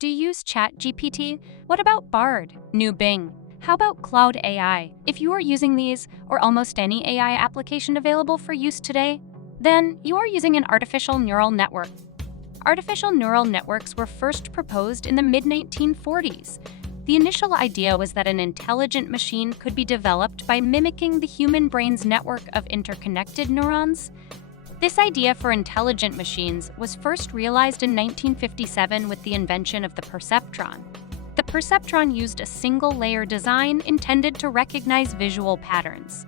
Do you use ChatGPT? What about Bard, new Bing? How about Claude.ai? If you are using these, or almost any AI application available for use today, then you are using an artificial neural network. Artificial neural networks were first proposed in the mid-1940s. The initial idea was that an intelligent machine could be developed by mimicking the human brain's network of interconnected neurons. This idea for intelligent machines was first realized in 1957 with the invention of the perceptron. The perceptron used a single-layer design intended to recognize visual patterns.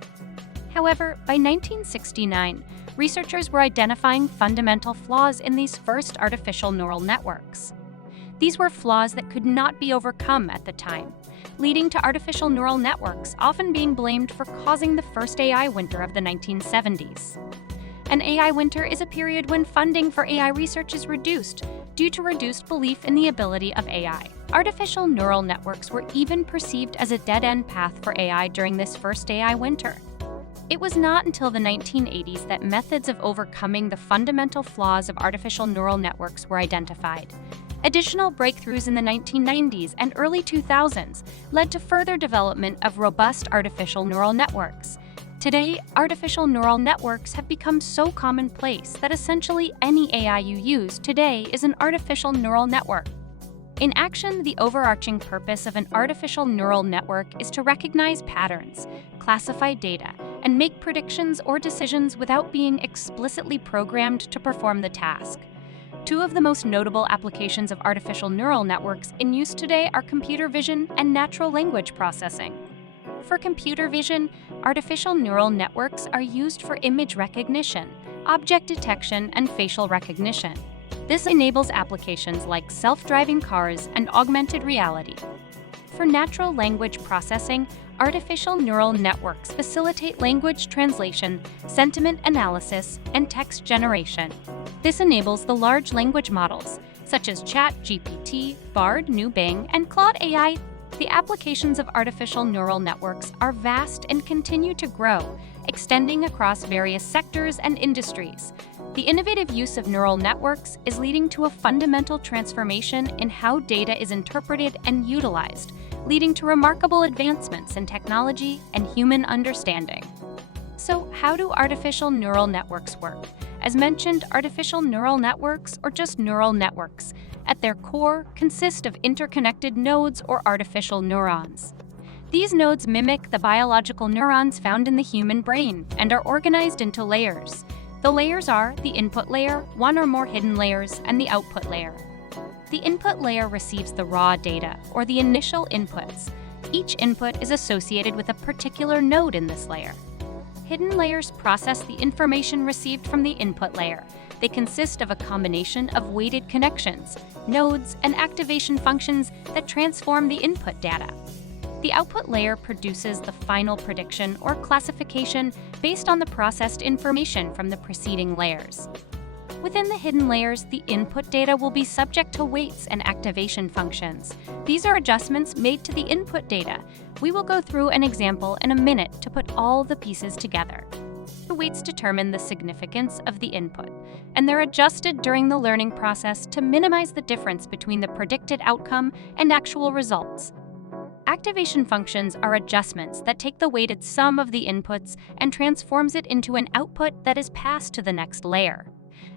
However, by 1969, researchers were identifying fundamental flaws in these first artificial neural networks. These were flaws that could not be overcome at the time, leading to artificial neural networks often being blamed for causing the first AI winter of the 1970s. An AI winter is a period when funding for AI research is reduced due to reduced belief in the ability of AI. Artificial neural networks were even perceived as a dead-end path for AI during this first AI winter. It was not until the 1980s that methods of overcoming the fundamental flaws of artificial neural networks were identified. Additional breakthroughs in the 1990s and early 2000s led to further development of robust artificial neural networks. Today, artificial neural networks have become so commonplace that essentially any AI you use today is an artificial neural network. In action, the overarching purpose of an artificial neural network is to recognize patterns, classify data, and make predictions or decisions without being explicitly programmed to perform the task. Two of the most notable applications of artificial neural networks in use today are computer vision and natural language processing. For computer vision, artificial neural networks are used for image recognition, object detection, and facial recognition. This enables applications like self-driving cars and augmented reality. For natural language processing, artificial neural networks facilitate language translation, sentiment analysis, and text generation. This enables the large language models, such as ChatGPT, Bard, new Bing, and Claude.ai. The applications of artificial neural networks are vast and continue to grow, extending across various sectors and industries. The innovative use of neural networks is leading to a fundamental transformation in how data is interpreted and utilized, leading to remarkable advancements in technology and human understanding. So, how do artificial neural networks work? As mentioned, artificial neural networks, or just neural networks, at their core consist of interconnected nodes or artificial neurons. These nodes mimic the biological neurons found in the human brain and are organized into layers. The layers are the input layer, one or more hidden layers, and the output layer. The input layer receives the raw data, or the initial inputs. Each input is associated with a particular node in this layer. Hidden layers process the information received from the input layer. They consist of a combination of weighted connections, nodes, and activation functions that transform the input data. The output layer produces the final prediction or classification based on the processed information from the preceding layers. Within the hidden layers, the input data will be subject to weights and activation functions. These are adjustments made to the input data. We will go through an example in a minute to put all the pieces together. The weights determine the significance of the input, and they're adjusted during the learning process to minimize the difference between the predicted outcome and actual results. Activation functions are adjustments that take the weighted sum of the inputs and transforms it into an output that is passed to the next layer.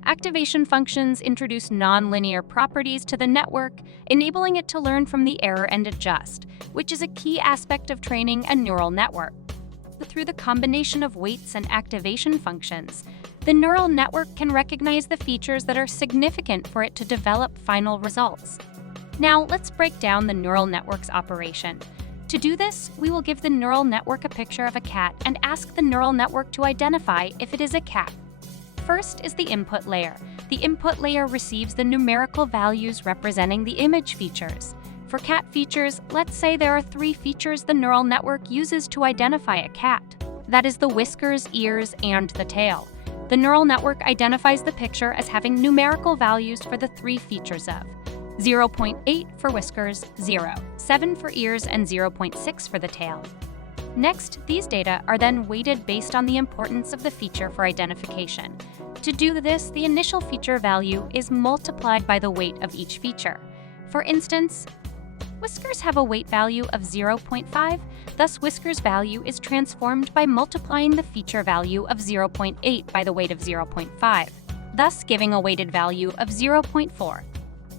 Activation functions introduce nonlinear properties to the network, enabling it to learn from the error and adjust, which is a key aspect of training a neural network. Through the combination of weights and activation functions, the neural network can recognize the features that are significant for it to develop final results. Now, let's break down the neural network's operation. To do this, we will give the neural network a picture of a cat and ask the neural network to identify if it is a cat. First is the input layer. The input layer receives the numerical values representing the image features. For cat features, let's say there are 3 features the neural network uses to identify a cat. That is the whiskers, ears, and the tail. The neural network identifies the picture as having numerical values for the 3 features of 0.8 for whiskers, 0, 7 for ears, and 0.6 for the tail. Next, these data are then weighted based on the importance of the feature for identification. To do this, the initial feature value is multiplied by the weight of each feature. For instance, Whiskers have a weight value of 0.5, thus Whiskers' value is transformed by multiplying the feature value of 0.8 by the weight of 0.5, thus giving a weighted value of 0.4.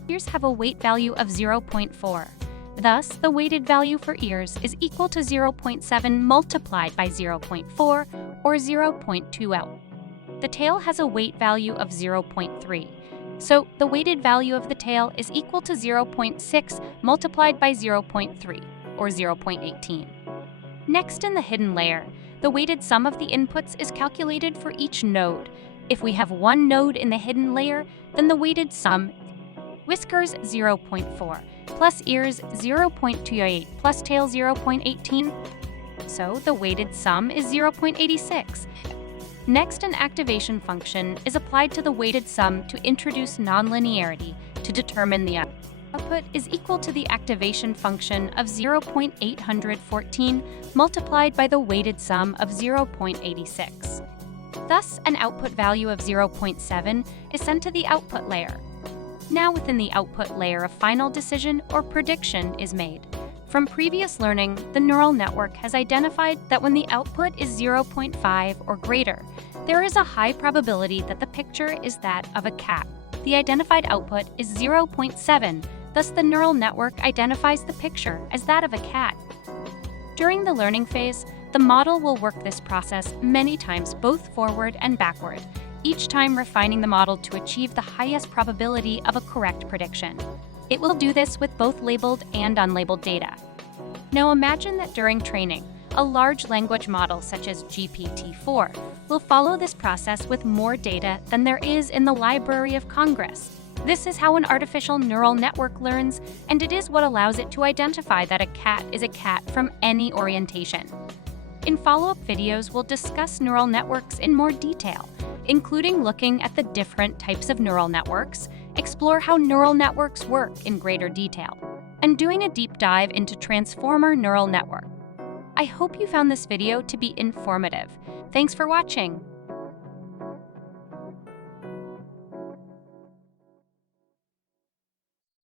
Ears have a weight value of 0.4. Thus, the weighted value for ears is equal to 0.7 multiplied by 0.4, or 0.20. The tail has a weight value of 0.3. So, the weighted value of the tail is equal to 0.6 multiplied by 0.3, or 0.18. Next, in the hidden layer, the weighted sum of the inputs is calculated for each node. If we have one node in the hidden layer, then the weighted sum Whiskers 0.4 plus ears 0.28 plus tail 0.18. So the weighted sum is 0.86. Next, an activation function is applied to the weighted sum to introduce nonlinearity to determine the output is equal to the activation function of 0.814 multiplied by the weighted sum of 0.86. Thus, an output value of 0.7 is sent to the output layer. Now within the output layer, a final decision or prediction is made. From previous learning, the neural network has identified that when the output is 0.5 or greater, there is a high probability that the picture is that of a cat. The identified output is 0.7, thus the neural network identifies the picture as that of a cat. During the learning phase, the model will work this process many times both forward and backward, each time refining the model to achieve the highest probability of a correct prediction. It will do this with both labeled and unlabeled data. Now imagine that during training, a large language model such as GPT-4 will follow this process with more data than there is in the Library of Congress. This is how an artificial neural network learns, and it is what allows it to identify that a cat is a cat from any orientation. In follow-up videos, we'll discuss neural networks in more detail, including looking at the different types of neural networks, explore how neural networks work in greater detail, and doing a deep dive into transformer neural network. I hope you found this video to be informative. Thanks for watching.